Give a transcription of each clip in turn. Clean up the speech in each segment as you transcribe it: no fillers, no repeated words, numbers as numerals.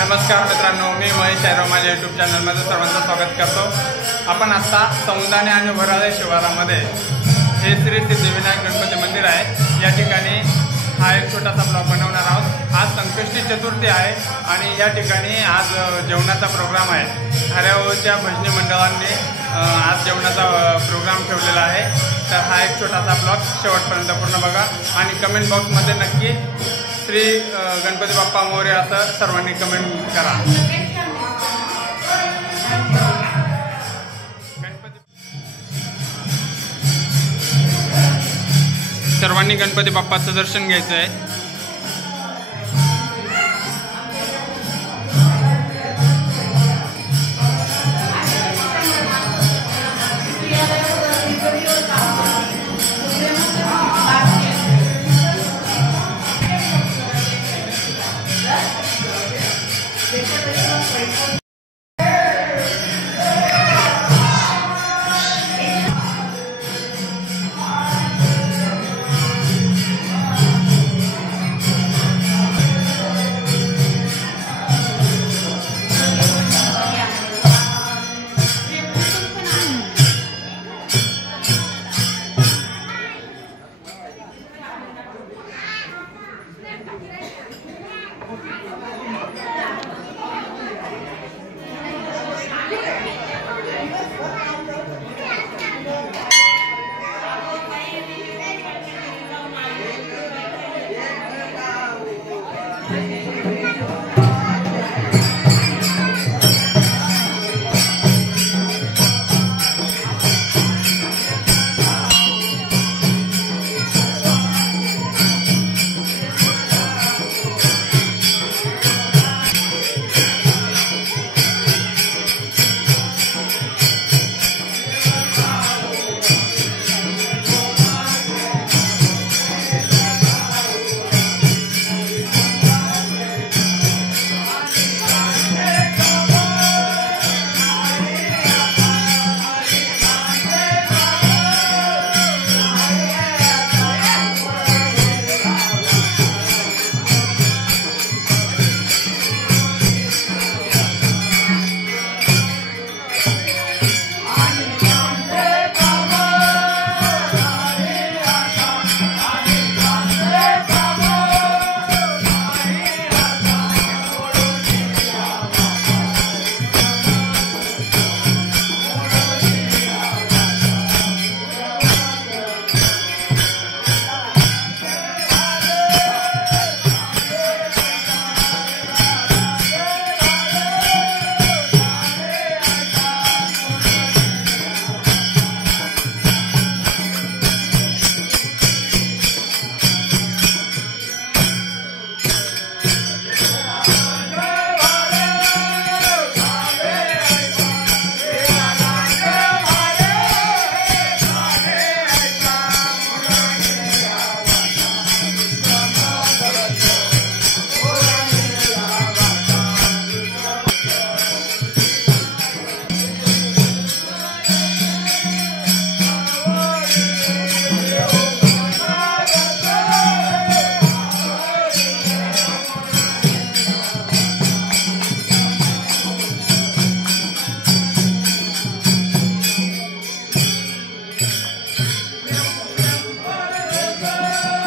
नमस्कार मित्रांनो, मी महेश शायराव माझ्या यूट्यूब चॅनलमध्ये सर्वांचं स्वागत करतो। आपण आता सौंदाणे आणि वराळे शिवारामध्ये हे श्री सिद्धिविनायक गणपती मंदिर आहे। या ठिकाणी हा एक छोटासा ब्लॉग बनवणार आहोत। आज संकष्टी चतुर्थी आहे आणि या ठिकाणी आज जेवणाचा प्रोग्राम आहे। हऱ्यावळच्या भजनी मंडळांनी आज जेवणाचा प्रोग्राम ठेवलेला आहे। तर हा एक छोटासा ब्लॉग शेवटपर्यंत पूर्ण बघा आणि कमेंट बॉक्समध्ये नक्की श्री गणपती बाप्पा मोरया असं सर्वांनी कमेंट करा। सर्वांनी गणपती बाप्पाचं दर्शन घ्यायचं आहे।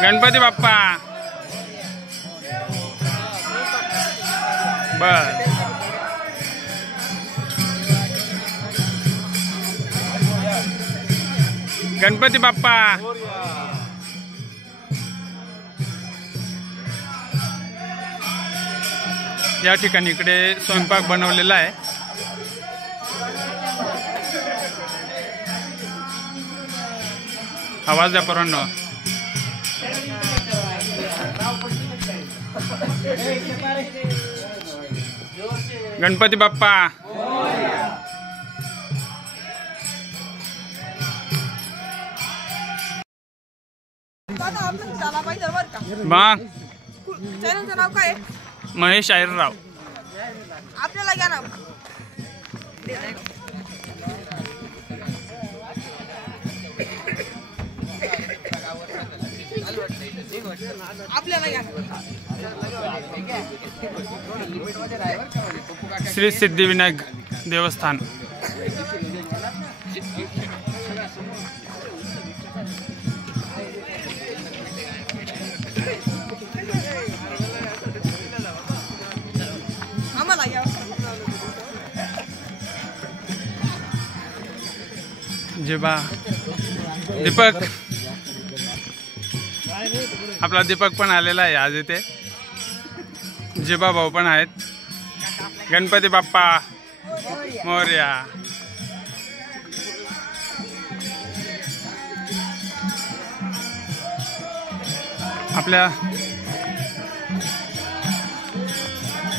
गणपती बाप्पा बर गणपती बाप्पा या ठिकाणी इकडे स्वयंपाक बनवलेला आहे। आवाज द्या पोरांनो। गणपती बाप्पा मग चॅनलचं नाव काय? महेश शायराव। आपल्याला घ्या नाव। आपल्याला घ्या ना. श्री सिद्धिविनायक देवस्थान. आम्हाला घ्या. जेबा दीपक, आपला दीपक पण आलेला आहे आज इथे. जेबा भाऊ पण आहेत. गणपती बाप्पा मोरया. आपल्या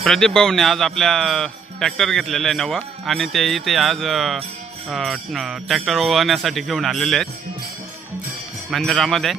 प्रदीप भाऊने आज आपल्या ट्रॅक्टर घेतलेलं आहे नवं, आणि ते इथे आज ट्रॅक्टर ओळवण्यासाठी घेऊन आलेले आहेत मंदिरामध्ये.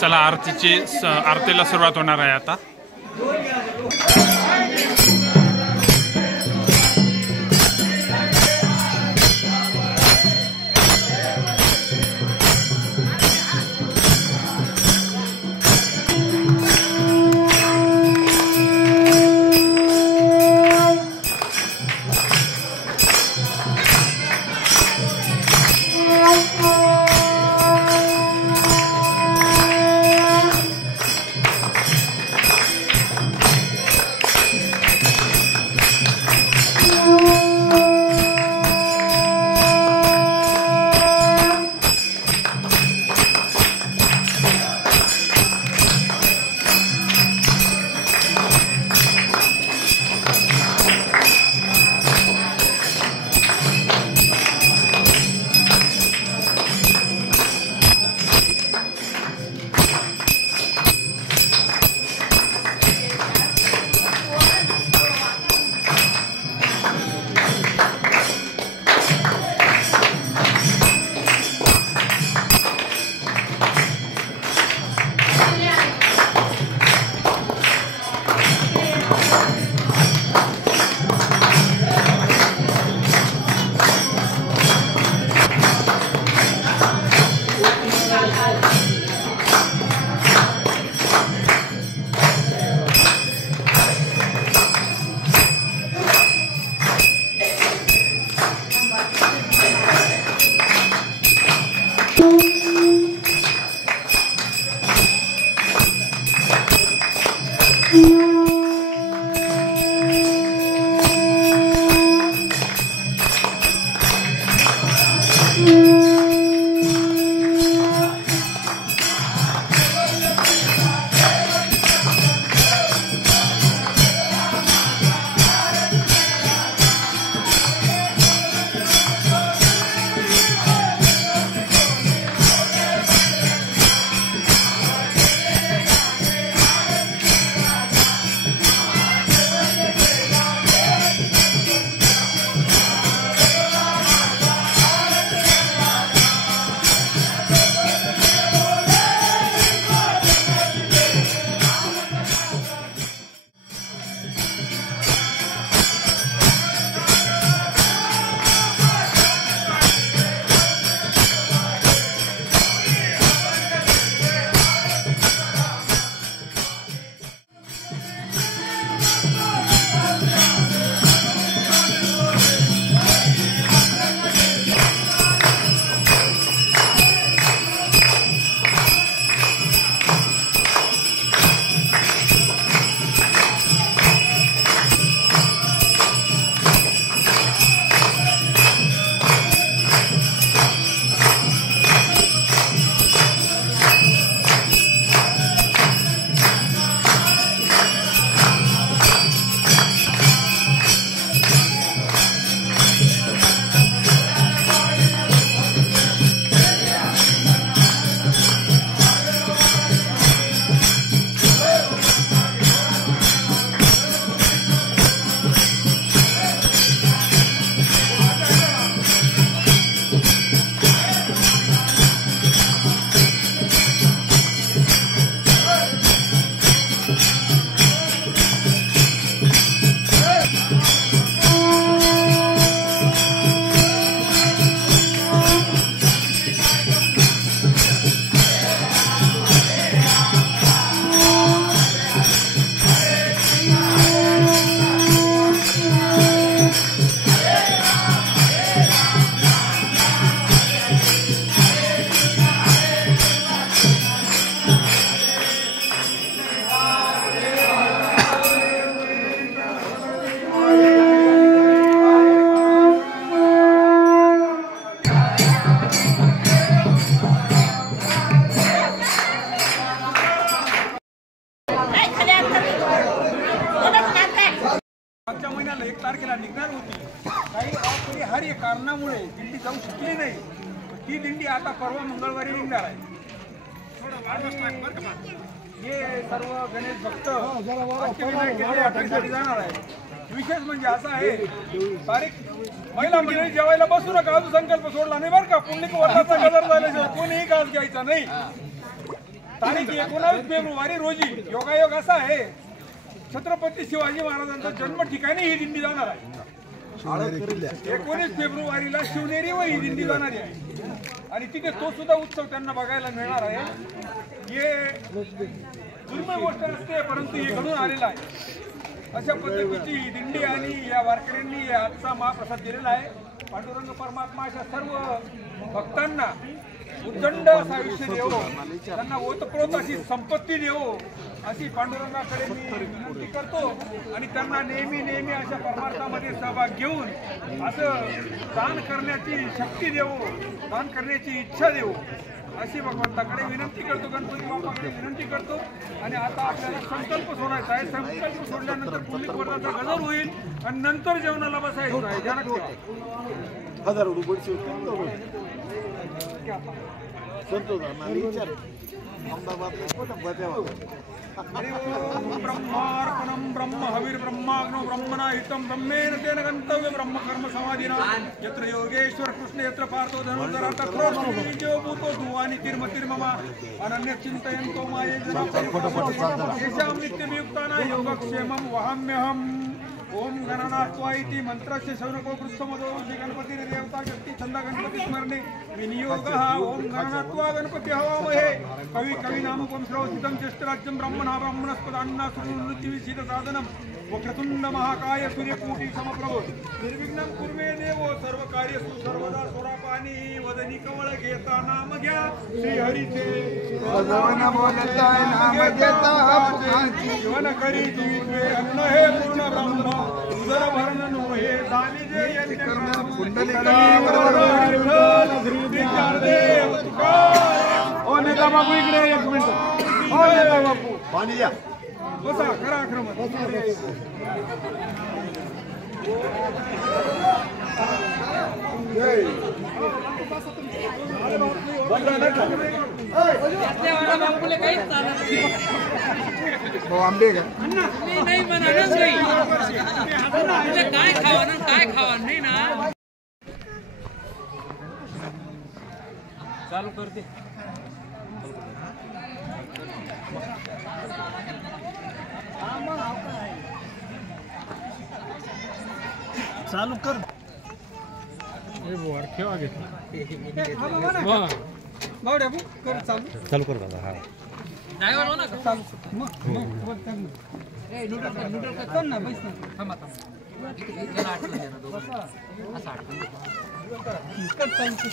चला, आरतीला सुरुवात होणार आहे आता. निघणार होती, काही अपरिहार्य कारणामुळे दिंडी जाऊ शकली नाही. ती दिंडी आता परवा मंगळवारी निघणार आहे. हे सर्व गणेश भक्त अष्टविनायकासाठी जाणार आहे. विशेष म्हणजे असं आहे, तारीख महिला मंडळी जेवायला बसू नका, अजून संकल्प सोडला नाही बरं का. पुण्यक वर्षाचा गजर झाल्याशिवाय कोणीही घास घ्यायचा नाही. तारीख 19 फेब्रुवारी रोजी योगायोग असा आहे, छत्रपती शिवाजी महाराजांचं जन्म ठिकाणी ही दिंडी जाणार आहे. 19 फेब्रुवारीला शिवनेरी व ही दिंडी जाणारी आहे आणि तिथे तो सुद्धा उत्सव त्यांना बघायला मिळणार आहे. हे दुर्मिळ गोष्ट असते, परंतु हे घडून आलेलं आहे. अशा पद्धतीची ही दिंडी आणि या वारकऱ्यांनी आजचा महाप्रसाद दिलेला आहे. पांडुरंग परमात्मा अशा सर्व भक्तांना उद्दंड असं आयुष्य देवो, त्यांना ओतप्रोत अशी संपत्ती देवो, अशी पांडुरंगाकडे मी विनंती करतो. आणि त्यांना नेहमी नेहमी अशा परमार्थामध्ये सहभाग घेऊन असं दान करण्याची शक्ती देवो, दान करण्याची इच्छा देवो, अशी भगवंताकडे विनंती करतो, गणपती बाप्पाकडे विनंती करतो. आणि आता आपल्याला संकल्प सोडायचा आहे. संकल्प सोडल्यानंतर पुण्यक वर्धाचा गजर होईल आणि नंतर जेवणाला बसायचं आहे. ध्यानात ठेवा. 1000 रुपये ब्रह्मार्पणं ब्रह्म हविर ब्रह्माग्नो ब्रह्मणा हितं ब्रह्मेण तेन गन्तव्य ब्रह्म कर्म समाधिना यत्र योगेश्वर कृष्ण यत्र पार्थो धनुर्धर तत्रो भूतो धुवानि तिर्म तिर्ममा अनन्य चिन्तयन्तो माये येषां नित्यनियुक्तानां योगक्षेमं वहाम्यहम्. ओम गणनात्वा इति मंत्रस्य शौनको पृष्ठमदो श्री गणपती देवता शक्ती छंद गणपती स्मरणे विनियोगः ओम गणनात्वा गणपती हवामहे कवी कवी नामकं श्रवसितं ज्येष्ठराज्यं ब्रह्मणा ब्रह्मणस्पदान्ना सुरुन्नतिविषित साधनं वक्रतुंड महाकाय सूर्यकोटि समप्रभ निर्विघ्नं कुर्मे देवो सर्व कार्यसु सर्वदा सोरापानी वदनी कवळ घेता नाम घ्या श्री हरीचे भगवान बोलता नाम घेता जीवन करी जीवे अन्न हे पूर्ण ब्रह्म उदर भरण नो हे झाली जे यज्ञ देव तुकाराम ओ नेता बापू इकडे एक मिनिट ओ नेता बापू पाणी द्या बसा करा आक्रमण हो आंबे का नाही म्हणालच नाही काय खावा नाही ना चालू करते चालू कर कर चालू कर दादा हा ड्रायव्हर हो ना चालू कर ना बैस ना थांबा याला आठवण द्या ना दोघं असं आठवण कर चालू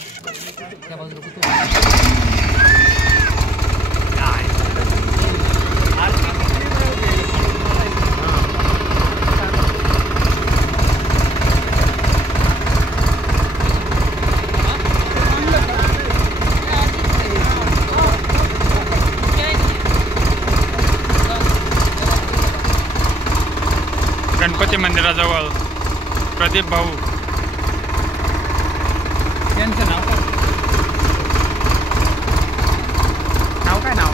त्या बाजूला गणपती मंदिराजवळ प्रदीप भाऊ यांचं नाव काय नाव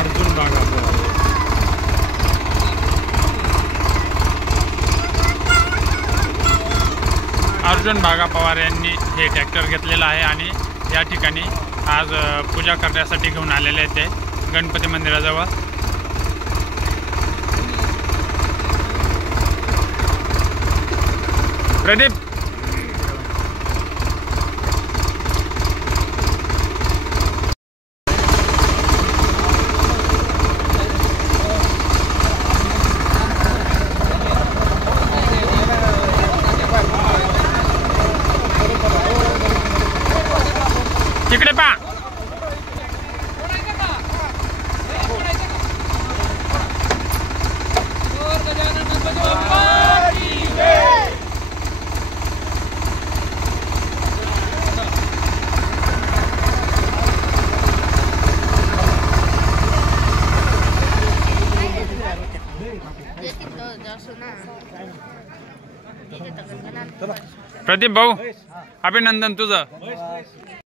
अर्जुन बागा अर्जुन बागा पवार यांनी हे ट्रॅक्टर घेतलेलं आहे आणि या ठिकाणी आज पूजा करण्यासाठी घेऊन आलेले आहेत ते गणपती मंदिराजवळ प्रदीप तिकडे पा प्रदीप भाऊ अभिनंदन तुझं